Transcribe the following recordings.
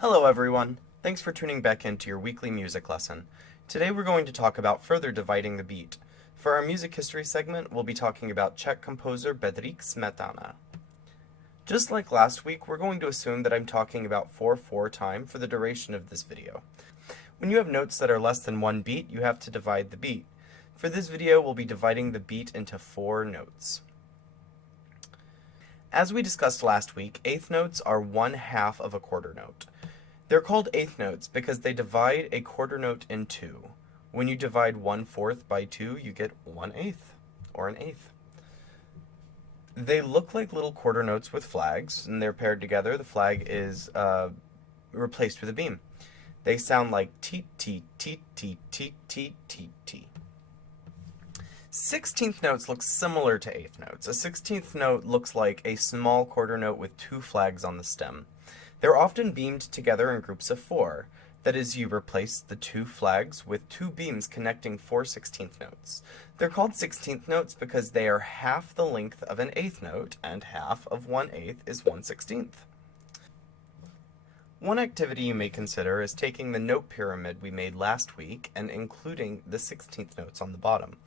Hello everyone! Thanks for tuning back into your weekly music lesson. Today we're going to talk about further dividing the beat. For our music history segment, we'll be talking about Czech composer Bedrich Smetana. Just like last week, we're going to assume that I'm talking about 4/4 time for the duration of this video. When you have notes that are less than one beat, you have to divide the beat. For this video, we'll be dividing the beat into 4 notes. As we discussed last week, eighth notes are 1/2 of a quarter note. They're called eighth notes because they divide a quarter note in 2. When you divide 1/4 by 2, you get 1/8, or an eighth. They look like little quarter notes with flags, and they're paired together. The flag is replaced with a beam. They sound like teet, teet, teet, teet, teet, teet, teet, teet. 16th notes look similar to eighth notes. A 16th note looks like a small quarter note with 2 flags on the stem. They're often beamed together in groups of 4. That is, you replace the 2 flags with 2 beams connecting 4 16th notes. They're called 16th notes because they are half the length of an eighth note, and half of 1/8 is 1/16. One activity you may consider is taking the note pyramid we made last week and including the 16th notes on the bottom.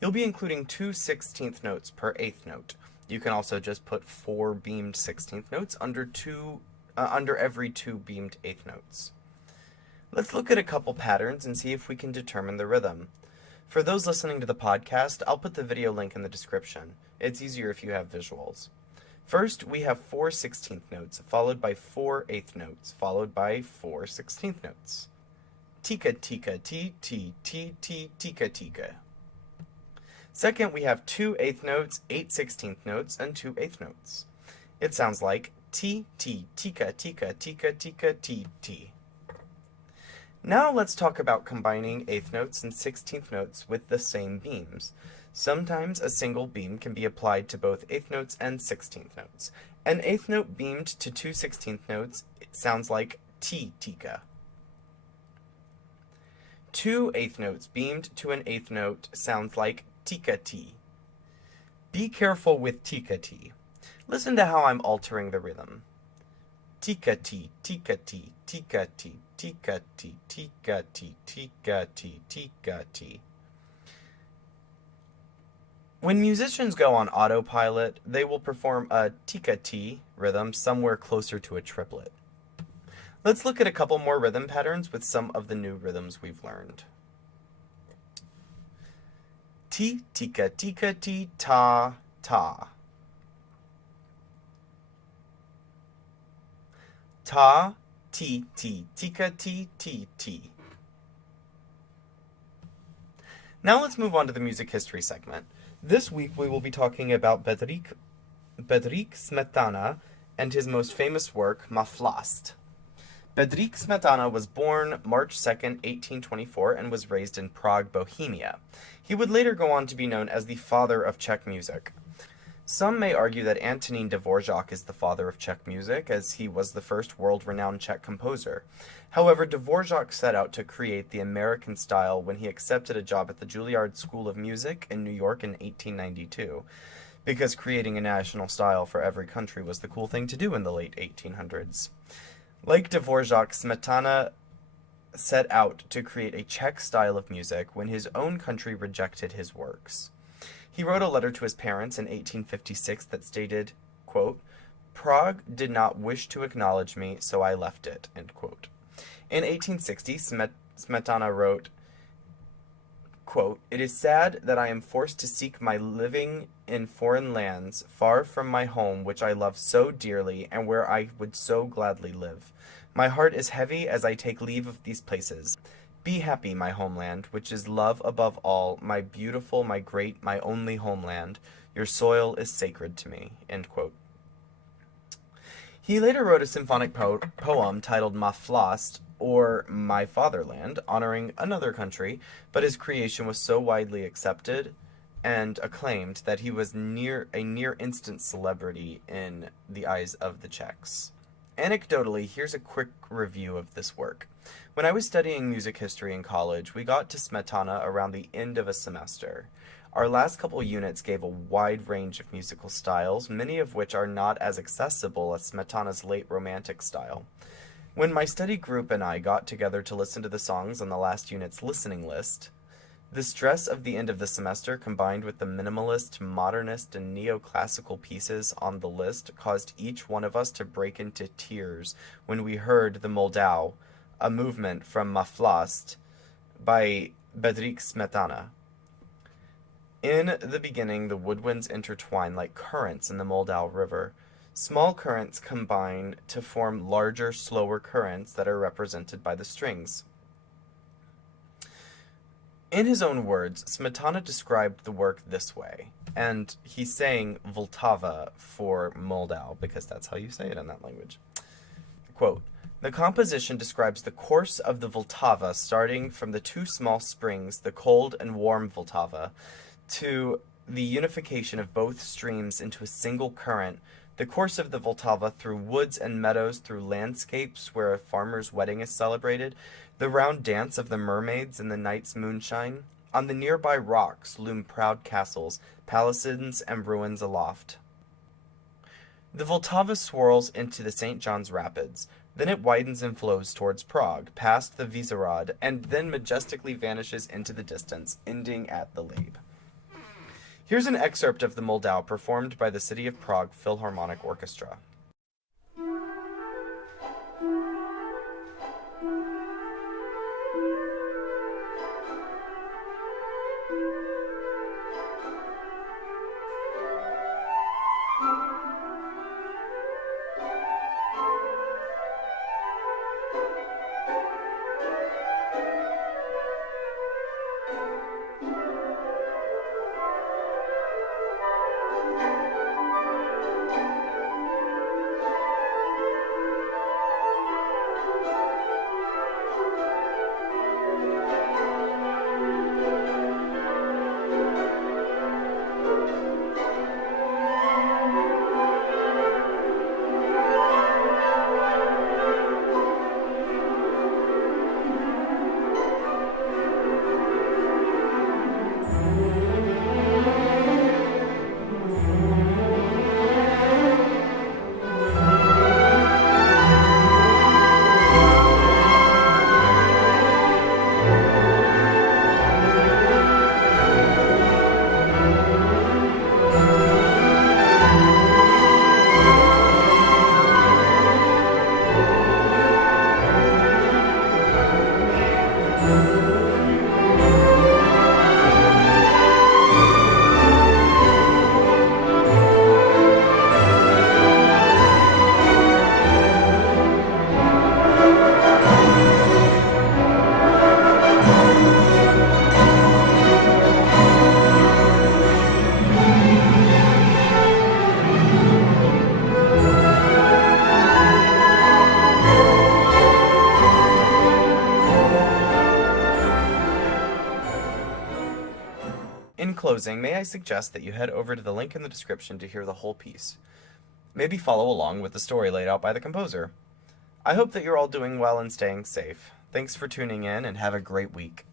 You'll be including 2 16th notes per eighth note. You can also just put 4 beamed 16th notes under every 2 beamed eighth notes. Let's look at a couple patterns and see if we can determine the rhythm. For those listening to the podcast, I'll put the video link in the description. It's easier if you have visuals. First, we have 4 16th notes, followed by 4 eighth notes, followed by 4 16th notes. Tika tika ti ti ti ti tika tika. Second, we have 2 eighth notes, 8 16th notes, and 2 eighth notes. It sounds like T, T, tika, tika, tika, tika, T, T. Now let's talk about combining eighth notes and 16th notes with the same beams. Sometimes a single beam can be applied to both eighth notes and 16th notes. An eighth note beamed to 2 16th notes, it sounds like T, tika. 2 eighth notes beamed to an eighth note sounds like tika, T. Be careful with tika, T. Listen to how I'm altering the rhythm. Tika ti, tika ti, tika ti, tika ti, tika ti, tika ti, tika ti. When musicians go on autopilot, they will perform a tika ti rhythm somewhere closer to a triplet. Let's look at a couple more rhythm patterns with some of the new rhythms we've learned. Ti, tika, tika, ti, ta, ta. Ta, ti, ti, tika, ti, ti, ti. Now let's move on to the music history segment. This week we will be talking about Bedrich Smetana and his most famous work, Ma Vlast. Bedrich Smetana was born March 2nd, 1824, and was raised in Prague, Bohemia. He would later go on to be known as the father of Czech music. Some may argue that Antonín Dvořák is the father of Czech music, as he was the first world-renowned Czech composer. However, Dvořák set out to create the American style when he accepted a job at the Juilliard School of Music in New York in 1892, because creating a national style for every country was the cool thing to do in the late 1800s. Like Dvořák, Smetana set out to create a Czech style of music when his own country rejected his works. He wrote a letter to his parents in 1856 that stated, quote, "Prague did not wish to acknowledge me, so I left it," end quote. In 1860, Smetana wrote, quote, "It is sad that I am forced to seek my living in foreign lands, far from my home which I love so dearly and where I would so gladly live. My heart is heavy as I take leave of these places. Be happy, my homeland, which is love above all, my beautiful, my great, my only homeland. Your soil is sacred to me," end quote. He later wrote a symphonic poem titled Ma Vlast, or My Fatherland, honoring another country, but his creation was so widely accepted and acclaimed that he was a near instant celebrity in the eyes of the Czechs. Anecdotally, here's a quick review of this work. When I was studying music history in college, we got to Smetana around the end of a semester. Our last couple units gave a wide range of musical styles, many of which are not as accessible as Smetana's late Romantic style. When my study group and I got together to listen to the songs on the last unit's listening list, the stress of the end of the semester combined with the minimalist, modernist, and neoclassical pieces on the list caused each one of us to break into tears when we heard the Moldau, a movement from Maflast by Bedrich Smetana. In the beginning, the woodwinds intertwine like currents in the Moldau River. Small currents combine to form larger, slower currents that are represented by the strings. In his own words, Smetana described the work this way, and he's saying Vltava for Moldau, because that's how you say it in that language. Quote, "The composition describes the course of the Vltava starting from the two small springs, the cold and warm Vltava, to the unification of both streams into a single current, the course of the Vltava through woods and meadows, through landscapes where a farmer's wedding is celebrated, the round dance of the mermaids in the night's moonshine. On the nearby rocks loom proud castles, palisades, and ruins aloft. The Vltava swirls into the St. John's Rapids. Then it widens and flows towards Prague, past the Vizerod, and then majestically vanishes into the distance, ending at the Labe." Here's an excerpt of the Moldau performed by the City of Prague Philharmonic Orchestra. In closing, may I suggest that you head over to the link in the description to hear the whole piece. Maybe follow along with the story laid out by the composer. I hope that you're all doing well and staying safe. Thanks for tuning in and have a great week.